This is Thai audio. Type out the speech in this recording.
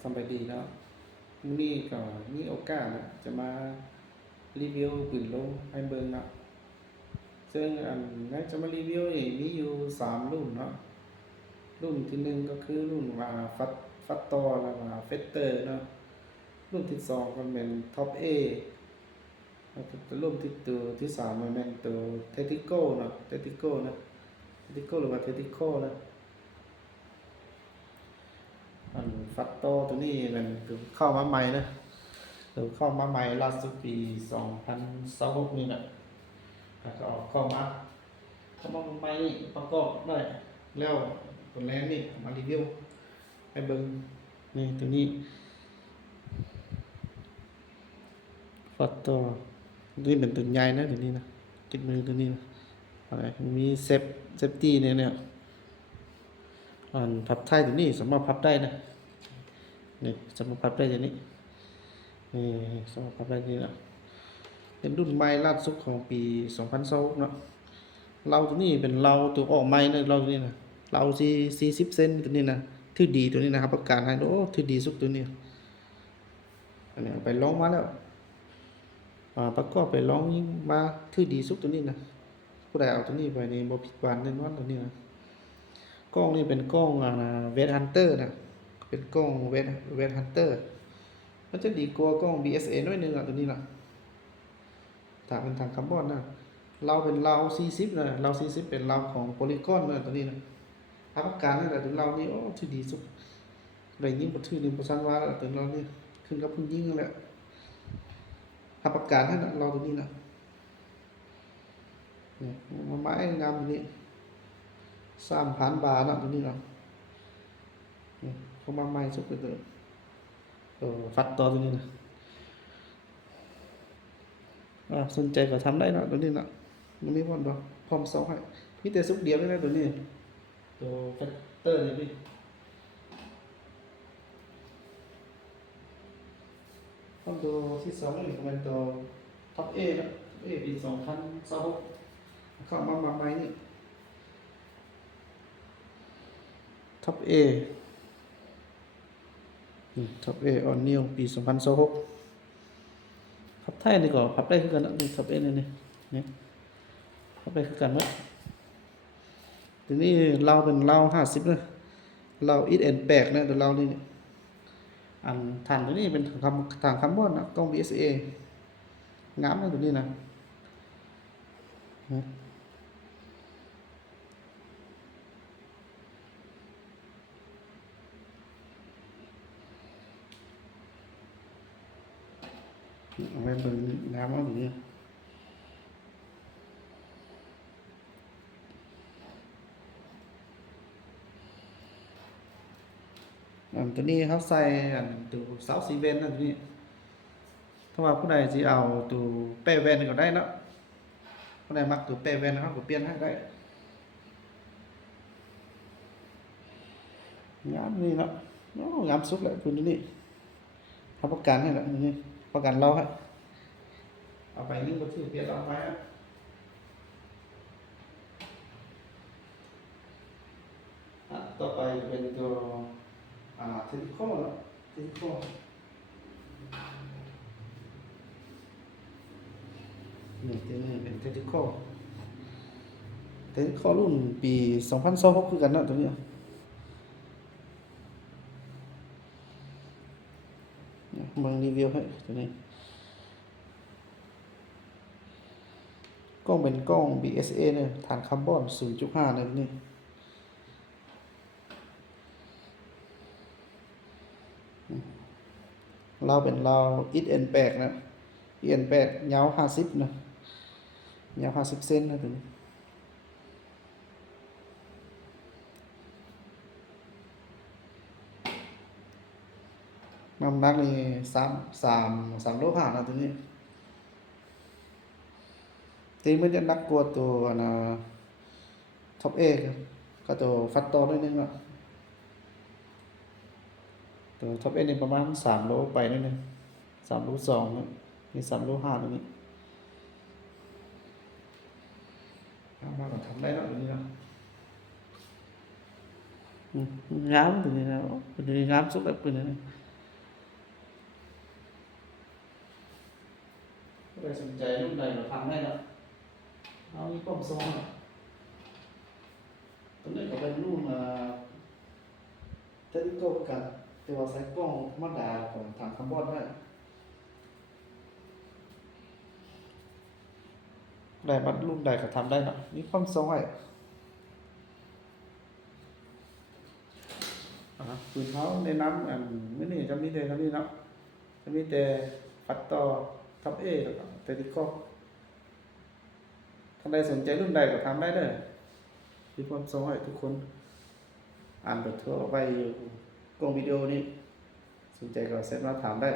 สบายดีเนาะมื้อนี้ก็มีโอกาสนะจะมารีวิวปืนโล่ให้เบิ่งเนาะซึ่งน่าจะมารีวิวนี่มีอยู่3รุ่นเนาะรุ่นที่หนึ่งก็คือรุ่นฟัตตอแล้วก็เฟสเตอร์เนาะรุ่นที่สองก็เป็นท็อปเอแล้วก็รุ่นตัวที่สามมันเป็นตัวเทติโก้เนาะเทติโก้นะเทติโก้หรือว่าเทติโก้นะ ฟัตโตตัวนี้มันเข้ามาใหม่นะเข้ามาใหม่ล่าสุดปี2026นี่นะแล้วก็เข้ามาใหม่นี่ประกอบได้แล้วตัวแรกนี่มารีวิวให้เบิ่งนี่ตัวนี้ฟัตโตนี่เป็นตัวใหญ่นะตัวนี้นะติดมือตัวนี้นะอะไรมีเซฟตี้เนี่ยพับท้ายตัวนี้สามารถพับได้นะนี่สามารถพับได้อย่างนี้นี่สามารถพับได้นี่นะเป็นรุ่นใหม่ล่าสุดของปี2026เนาะเราตัวนี้เป็นเราตัวออกใหม่นะเราตัวนี้นะเรา40 เซนตัวนี้นะทื่อดีตัวนี้นะครับประกาศให้โอ้ทื่อดีสุดตัวนี้อันนี้ไปลองมาแล้วประกอบไปลองยิงมาทื่อดีสุดตัวนี้นะผู้ใดเอาตัวนี้ไปในบ่ผิดหวังแน่นอนตัวนี้นะกล้องนี่เป็นกล้องเวทฮันเตอร์นะเป็นกล้องเวทฮันเตอร์มันจะดีกว่ากล้อง BSA น้อยนึงตัวนี้นะถ้าเป็นทางคาร์บอนนะเราเป็นเรา40นะเรา40เป็นเราของโพลีกอนนะตัวนี้นะอาการนี่แหละตัวเรานี่โอ้ที่ดีสุดอะไรยิ่งกว่าที่1%ว่าตัวเรานี่ขึ้นกับพึ่งยิ่งแหละอาการให้เราตัวนี้นะนี่มาไม้งามตัวนี้3,000 บาทนะตัวนี้นะนี่เขามาใหม่สุดเลยฟัดต่อตัวนี้นะสนใจก็ทำได้นะตัวนี้นะมันมีพร้อมซองให้มีแต่สุกเดียวได้ตัวนี้ตัวฟัตเตอร์นี่พี่ตัวที่2นี่ก็เป็นตัวท็อปเอนะเอปี2026เข้ามาใหม่นี่ท็อปเอท็อปเอออนนิวปี2026พับไทยนี่ก็พับได้คือกันนะท็อปเอนี่พับได้คือกันมั้ยทีนี้เราเป็นเรา50นะเราอิทแอนแปลกนะแต่เรานี่ทางตัวนี้เป็นทางคาร์บอนนะกล้อง BSA งามนะตัวนี้นะเอาไว้เบิ่งงามมากตัวนี้ตัวนี้เขาใส่ตัวเสาซีเวนนะตัวนี้ถ้าว่าผู้ใดสิเอาตัวแป้แวนก็ได้เนาะผู้ใดมักตัวแป้แวนเขาก็เปลี่ยนให้ได้งามนี่เนาะงามสุดเลยตัวนี้เขาประกันให้แล้วนี่ประกันเราให้เอาไปนี่บ่ถือเปลี่ยนเอาไปต่อไปเป็นตัวเทนิโคเนาะเทนิโคนี่ตัวนี้เป็นเทนิโครุ่นปี2026คือกันเนาะตัวนี้มึงรีวิวให้ตัวนี้กล้องเป็นกล้อง BSA เนี่ยฐานคาร์บอน 0.5 เนี่ยนี่เราเป็นเราอิทแอนแปลกนะอิทแอนแปลกยาว50นะยาว50 เซนนะตัวนี้น้ำหนักนี่3โลนะตัวนี้ตีมันจะนักกว่าตัวท็อปเอก็ตัวฟัตโตนิดนึงเนาะตัวท็อปเอนี่ประมาณ3 โลไปนิดนึง3.2 โลนี่3.5 ตัวนี้มาก็ทำได้แล้วตัวนี้เนาะ อืมงามตัวนี้นะตัวนี้งามสุดแล้วตัวนี้นะใครสนใจรุ่นใดเราทำได้แล้วเอามีความทรงอะตัวนี้ก็เป็นรุ่นเทนิโก้กันแต่ว่าใช้กล้องธรรมดาของทางคาร์บอนได้ได้บัดรุ่นใดก็ทำได้เนาะมีความทรงไว้ปืนเขาในน้ำไม่นี่จะมีแต่เท่านี้เนาะจะมีแต่ปัดต่อทับเอแล้วก็เทนิโก้ท่านใดสนใจรุ่นใดก็ทำได้เด้อมีความทรงไว้ทุกคนอ่านบททั่วไปอยู่กล้องวิดีโอนี้สนใจก็เซ็ตมาถามได้